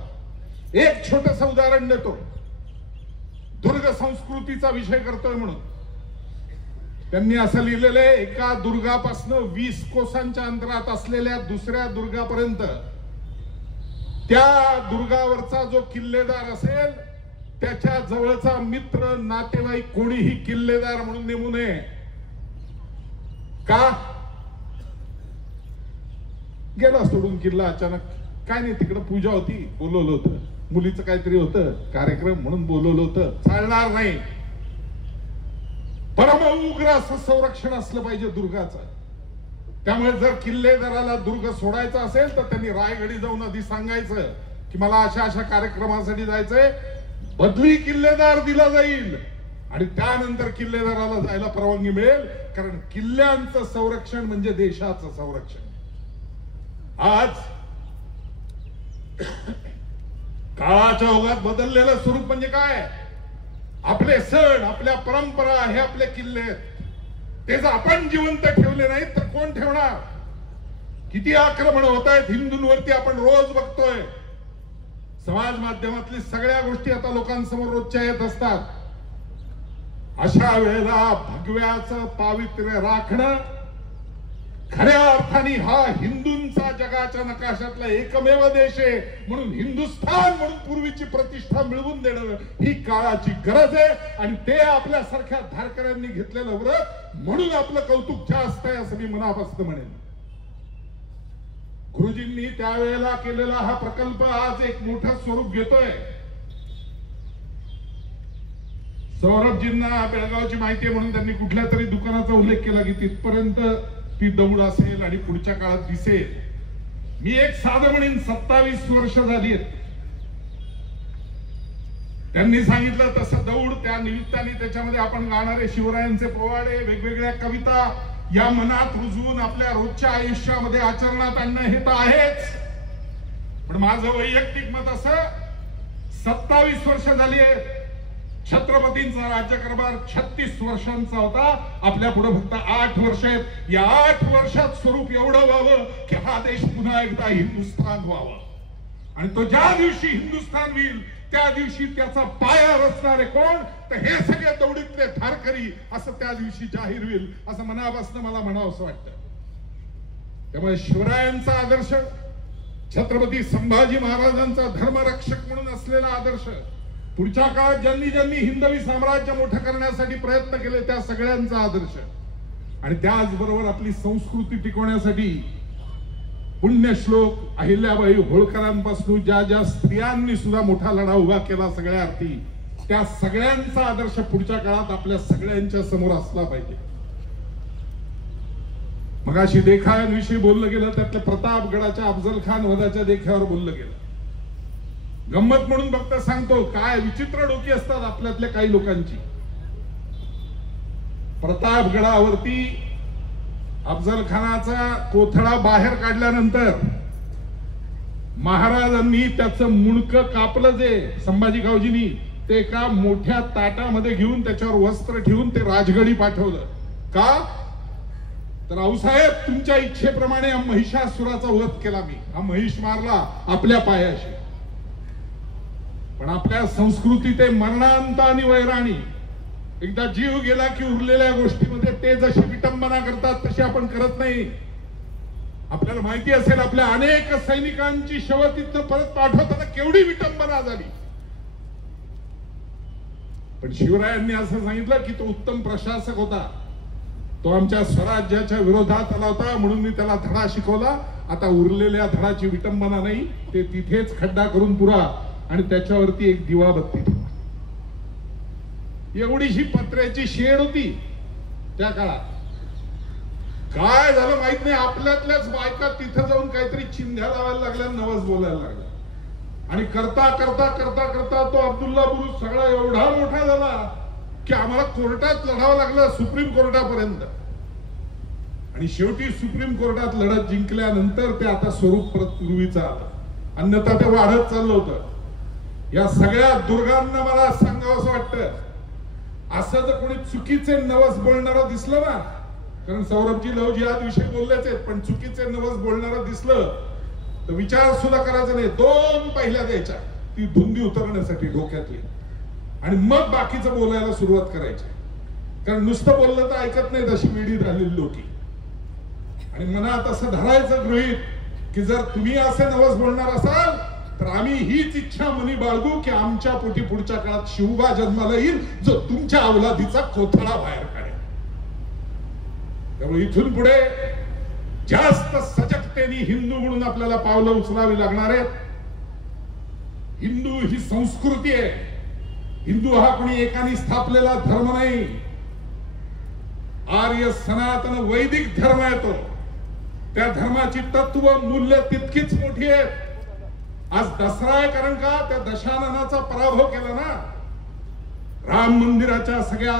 एक छोटस उदाहरण देतो. दुर्ग संस्कृतीचा विषय करतोय म्हणून त्यांनी असं लिहिलेलं आहे, एका दुर्गापासून 20 कोसांच्या अंतरात असलेल्या दुसऱ्या दुर्गापर्यंत त्या दुर्गावरचा जो किल्लेदार असेल त्याच्या जवळचा मित्र नातेवाईक कोणीही किल्लेदार म्हणून नेमू नये. का? गेला सोडून किल्ला अचानक, काय नाही तिकडे पूजा होती, बोलवलं होतं, मुलीचं काहीतरी होतं कार्यक्रम म्हणून बोलवलं होतं, चालणार नाही. परम उग्र असं संरक्षण असलं पाहिजे दुर्गाचं. त्यामुळे जर किल्लेदाराला दुर्ग सोडायचा असेल तर त्यांनी रायगडी जाऊन आधी सांगायचं की मला अशा अशा कार्यक्रमासाठी जायचंय, बदली किल्लेदार दिला जाईल आणि त्यानंतर किल्लेदाराला जायला परवानगी मिळेल. कारण किल्ल्यांचं संरक्षण म्हणजे देशाचं संरक्षण. आज काळाच्या ओघात बदललेलं स्वरूप म्हणजे काय? आपले सण, आपल्या परंपरा हे आपले किल्ले आहेत. ते जर आपण जिवंत ठेवले नाहीत तर कोण ठेवणार? किती आक्रमण होत आहेत हिंदूंवरती आपण रोज बघतोय. समाज माध्यमातली सगळ्या गोष्टी आता लोकांसमोर रोजच्या येत असतात. अशा वेळेला भगव्याचं पावित्र्य राखणं, खऱ्या अर्थाने हा हिंदूंचा जगाच्या नकाशातला एकमेव देश आहे म्हणून हिंदुस्थान म्हणून पूर्वीची प्रतिष्ठा मिळवून देणं ही काळाची गरज आहे. आणि ते आपल्यासारख्या धारकऱ्यांनी घेतलेलं व्रत म्हणून आपलं कौतुक जास्त आहे असं मी मनापासून म्हणेन. गुरुजींनी त्यावेळेला केलेला हा प्रकल्प आज एक मोठं स्वरूप घेतोय. सौरभजींना बेळगावची माहिती आहे म्हणून त्यांनी कुठल्या तरी दुकानाचा उल्लेख केला की तिथपर्यंत ती दौड असेल आणि पुढच्या काळात दिसेल. मी एक साधं म्हणेन 27 वर्ष झाली आहेत. त्यांनी सांगितलं तसं दौड, त्या निमित्ताने त्याच्यामध्ये आपण गाणारे शिवरायांचे पोवाडे, वेगवेगळ्या कविता या मनात रुजवून आपल्या रोजच्या आयुष्यामध्ये आचरणात आणणं हे तर आहेच. पण माझं वैयक्तिक मत असं, 27 वर्ष झाली आहेत. छत्रपतींचा राज्यकारभार 36 वर्षांचा होता. आपल्या पुढे फक्त 8 वर्ष आहेत. या 8 वर्षात स्वरूप एवढं व्हावं की हा देश पुन्हा एकदा हिंदुस्थान व्हावं. आणि तो ज्या दिवशी हिंदुस्थान होईल त्या दिवशी त्याचा पाया रचणारे कोण? तर हे सगळे दौडीतले धारकरी असं त्या दिवशी जाहीर होईल असं मनापासून मला म्हणावंसं वाटतं. त्यामुळे शिवरायांचा आदर्श छत्रपती संभाजी महाराजांचा धर्मरक्षक म्हणून असलेला आदर्श, पुढच्या काळात ज्यांनी ज्यांनी हिंदवी साम्राज्य मोठं करण्यासाठी प्रयत्न केले त्या सगळ्यांचा आदर्श, आणि त्याचबरोबर आपली संस्कृती टिकवण्यासाठी पुण्यश्लोक अहिल्याबाई होळकरांपासून ज्या ज्या स्त्रियांनी सुद्धा मोठा लढा उभा केला सगळ्या अर्थी, त्या सगळ्यांचा आदर्श पुढच्या काळात आपल्या सगळ्यांच्या समोर असला पाहिजे. मगाशी देखाव्यांविषयी बोललं गेलं, त्यातल्या प्रतापगडाच्या अफजल खान वधाच्या देखावर बोललं गेलं. गंमत म्हणून फक्त सांगतो, काय विचित्र डोकी असतात आपल्यातल्या काही लोकांची. प्रतापगडावरती अफजल खानाचा कोथळा बाहेर काढल्यानंतर महाराजांनी त्याचं मुंडकं कापलं, जे संभाजी गावजींनी ते एका मोठ्या ताटामध्ये घेऊन त्याच्यावर वस्त्र ठेवून ते राजगडी पाठवलं. का तर आऊसाहेब, तुमच्या इच्छेप्रमाणे महिषासुराचा वध केला मी, हा महिष मारला आपल्या पायाशी. पण आपल्या संस्कृतीत मरणांत आणि वैराणी, एकदा जीव गेला की उरलेल्या गोष्टीमध्ये ते जशी विटंबना करतात तशी आपण करत नाही. आपल्याला माहिती असेल, आपल्या अनेक सैनिकांची शव तिथं परत पाठवताना केवढी विटंबना झाली. पण शिवरायांनी असं सांगितलं की तो उत्तम प्रशासक होता, तो आमच्या स्वराज्याच्या विरोधात आला होता, म्हणून मी त्याला धडा शिकवला. आता उरलेल्या धडाची विटंबना नाही, ते तिथेच खड्डा करून पुरा आणि त्याच्यावरती एक दिवाबत्ती ठेवा. एवढीशी पत्र्याची शेड होती त्या काळात. काय झालं माहित नाही, आपल्यातल्याच बायका तिथं जाऊन काहीतरी चिंध्या लावायला लागल्या, नवस बोलायला लागल्या, आणि करता करता करता करता तो अब्दुल्ला बुरुज सगळा एवढा मोठा झाला की आम्हाला कोर्टात लढावं लागलं, सुप्रीम कोर्टापर्यंत. आणि शेवटी सुप्रीम कोर्टात लढत जिंकल्यानंतर ते आता स्वरूप परत पूर्वीचं आलं, अन्यथा ते वाढत चाललं होतं. या सगळ्या दुर्गांना मला सांगावं असं वाटतं, असं जर कोणी चुकीचे नवस बोलणारं दिसलं ना, कारण सौरभजी लवजी या विषयी बोललेच आहेत, पण चुकीचे नवस बोलणारं दिसलं तर विचार सुद्धा करायचा नाही, 2 पहिल्या द्यायच्या ती धुंदी उतरण्यासाठी डोक्यातली, आणि मग बाकीचं बोलायला सुरुवात करायची. कारण नुसतं बोललं तर ऐकत नाही तशी वेडी झालेली लोकी. आणि मनात असं धरायचं गृहीत की जर तुम्ही असे नवस बोलणार असाल तर आम्ही हीच इच्छा मनी बाळगू की आमच्या पोटी पुढच्या काळात शिवबा जन्माला येईल, जो तुमच्या अवलादीचा कोथळा बाहेर काढेल. त्यामुळे इथून पुढे जास्त सजगतेने हिंदू म्हणून आपल्याला पावलं उचलावी लागणार आहेत. हिंदू ही संस्कृती आहे. हिंदू हा कोणी एकाने स्थापलेला धर्म नाही. आर्य सनातन वैदिक धर्म आहे तो. त्या धर्माची तत्व मूल्य तितकीच मोठी आहेत. आज दसरा आहे कारण का त्या दशाननाचा पराभव केला ना. राम मंदिराच्या सगळ्या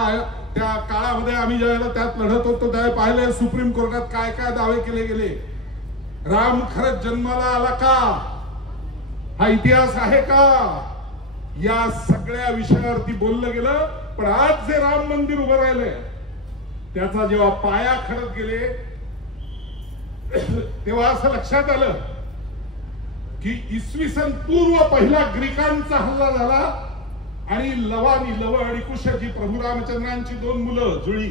त्या काळामध्ये आम्ही ज्यावेळेला त्यात लढत होतो त्यावेळी पाहिले सुप्रीम कोर्टात काय काय दावे केले गेले. राम खरंच जन्माला आला का, हा इतिहास आहे का, या सगळ्या विषयावरती बोललं गेलं. पण आज जे राम मंदिर उभं राहिलंय त्याचा जेव्हा पाया खणत गेले तेव्हा असं लक्षात आलं की इसवी सन पूर्व पहिला ग्रीकांचा हल्ला झाला आणि लव आणि कुश जी प्रभू रामचंद्रांची 2 मुलं जुळी,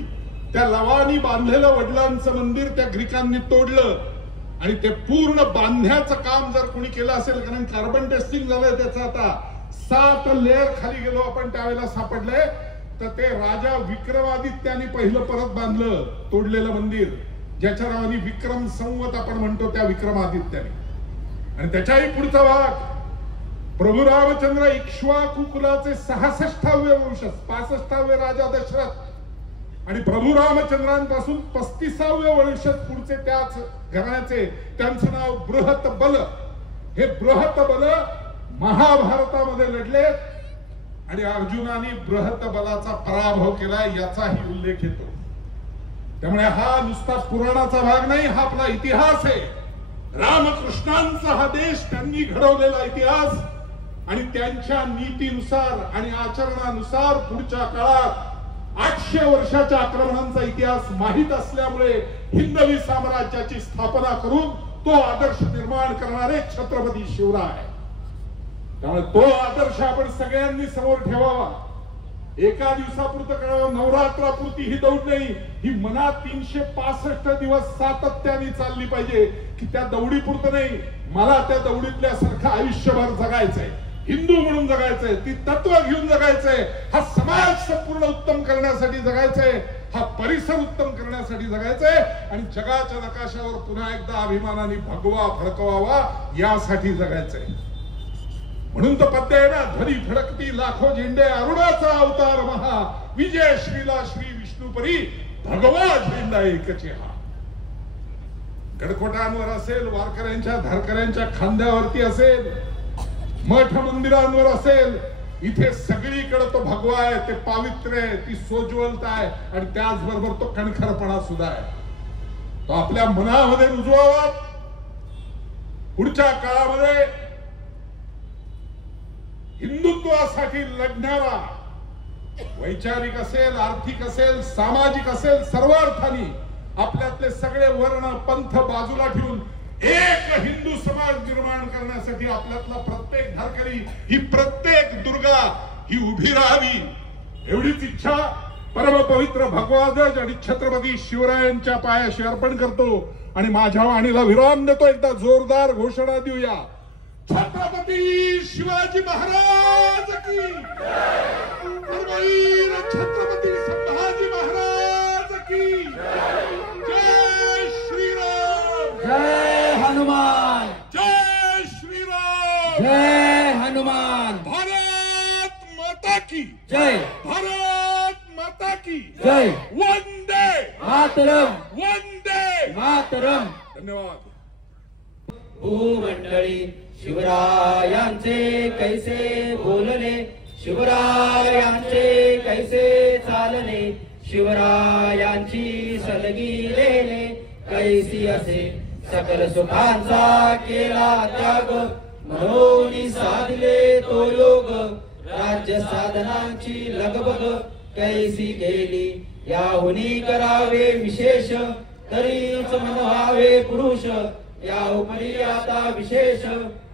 त्या लवानी बांधलेलं वडिलांचं मंदिर त्या ग्रीकांनी तोडलं. आणि ते पूर्ण बांधण्याचं काम जर कोणी केलं असेल, कारण कार्बन टेस्टिंग झालंय त्याचं, आता 7 लेअर खाली गेलो आपण त्यावेळेला सापडलंय, तर ते राजा विक्रमादित्याने पहिलं परत बांधलं तोडलेलं मंदिर, ज्याच्या नावाने विक्रम संवत आपण म्हणतो त्या विक्रमादित्याने. आणि त्याच्याही पुढचा भाग प्रभू रामचंद्र इक्ष्वाकू कुलाचे 66वे वंशज, 65वे राजा दशरथ आणि प्रभू रामचंद्रांपासून 35वे वंशज पुढचे त्याच घराण्याचे, त्यांचं नाव बृहत बल. हे बृहत बल महाभारतामध्ये लढले आणि अर्जुनाने बृहत बलाचा पराभव केला याचाही उल्लेख येतो. त्यामुळे हा नुसता पुराणाचा भाग नाही, हा आपला इतिहास आहे. रामकृष्णांचा हा देश त्यांनी घडवलेला इतिहास आणि त्यांच्या नीतीनुसार आणि आचरणानुसार पुढच्या काळात 800 वर्षाच्या आक्रमणांचा इतिहास माहित असल्यामुळे हिंदवी साम्राज्याची स्थापना करून तो आदर्श निर्माण करणारे छत्रपती शिवराय. त्यामुळे तो आदर्श आपण सगळ्यांनी समोर ठेवावा. एका दिवसापुरतं करावं, नवरात्रापुरती ही दौड नाही, ही मनात 365 दिवस सातत्याने चालली पाहिजे की त्या दौडीपुरतं नाही, मला त्या दौडीतल्यासारखं आयुष्यभर जगायचंय, हिंदू म्हणून जगायचंय, ती तत्व घेऊन जगायचंय, हा समाज संपूर्ण उत्तम करण्यासाठी जगायचंय, हा परिसर उत्तम करण्यासाठी जगायचंय आणि जगाच्या नकाशावर पुन्हा एकदा अभिमानाने भगवा फडकवावा यासाठी जगायचंय. म्हणून तर पद्य आहे ना, ध्वनी फडकती लाखो झेंडे अरुणाचा अवतार महा, विजय श्रीला श्री विष्णुपरी भगवा झेंडा एकचे हा. गडकोटांवर असेल, वारकऱ्यांच्या धारकऱ्यांच्या खांद्यावरती असेल, मठ मंदिरांवर असेल, इथे सगळीकडे तो भगवा आहे, ते पावित्र्य आहे, ती सोज्वलता आहे आणि त्याचबरोबर तो कणखरपणा सुद्धा आहे. तो आपल्या मनामध्ये रुजवावा. पुढच्या काळामध्ये हिंदुत्वासाठी लढणारा, वैचारिक असेल, आर्थिक असेल, सामाजिक असेल, सर्व अर्थाने आपल्यातले सगळे वर्ण पंथ बाजूला ठेवून एक हिंदू समाज निर्माण करण्यासाठी आपल्यातला प्रत्येक धारकरी, ही प्रत्येक दुर्गा ही उभी राहावी, एवढीच इच्छा परम पवित्र भगवाध्वज आणि छत्रपती शिवरायांच्या पायाशी अर्पण करतो आणि माझ्या वाणीला विराम देतो. एकदा जोरदार घोषणा देऊया. छत्रपती शिवाजी महाराज की धर्मवीर छत्रपती संभाजी महाराज की जय श्रीराम. जय हनुमान. जय श्रीराम. जय हनुमान. भारत माता की जय. भारत माता की जय. वंदे मातरम. वंदे मातरम. धन्यवाद. भूमंडळी शिवरायांचे कैसे बोलणे, शिवरायांचे कैसे चालणे, शिवरायांची सलगी लेणे, कैसी असे सकल सुखांचा केला त्याग, म्हणून साधले तो योग, राज्य साधनांची लगबग कैसी केली, याहुनी करावे विशेष, तरीच म्हणवावे पुरुष, या उपरी आता विशेष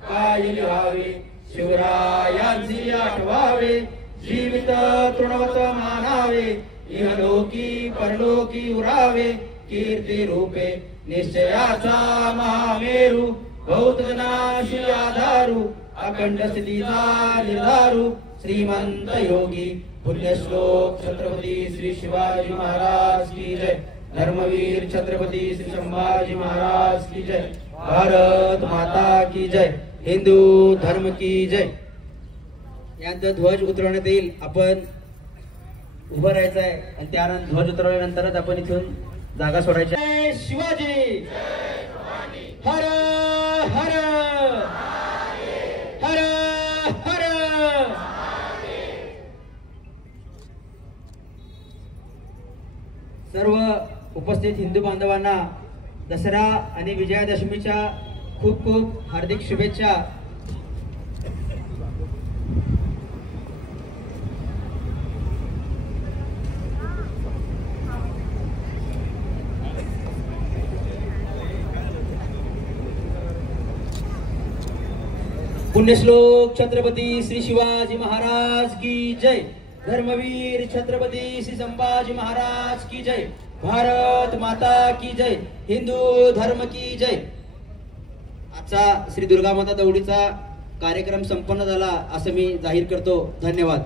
काय लिहावे, शिवरायांची आठवावे, जीवित तृणवत मानावे, इहलोकी परलोकी उरावे, कीर्ती रूपे निश्चयाचा महामेरू, बहुत जनाशी आधारू, अखंड स्थितीचा निर्धारू, श्रीमंत योगी पुण्यश्लोक छत्रपती श्री शिवाजी महाराज की जय. धर्मवीर छत्रपती श्री संभाजी महाराज की जय. भारत माता की जय. हिंदू धर्म की जय. यांचा ध्वज उतरवण्यात येईल. आपण उभं राहायचं आहे आणि त्यानंतर ध्वज उतरवल्यानंतरच आपण इथून जागा सोडायची. जय शिवाजी. हर हर हर हर. सर्व उपस्थित हिंदू बांधवांना दसरा आणि विजयादशमीच्या खूप खूप हार्दिक शुभेच्छा. पुण्यश्लोक छत्रपती श्री शिवाजी महाराज की जय. धर्मवीर छत्रपती श्री संभाजी महाराज की जय. भारत माता की जय. हिंदू धर्म की जय. आजचा श्री दुर्गा माता दौडीचा कार्यक्रम संपन्न झाला असं मी जाहीर करतो. धन्यवाद.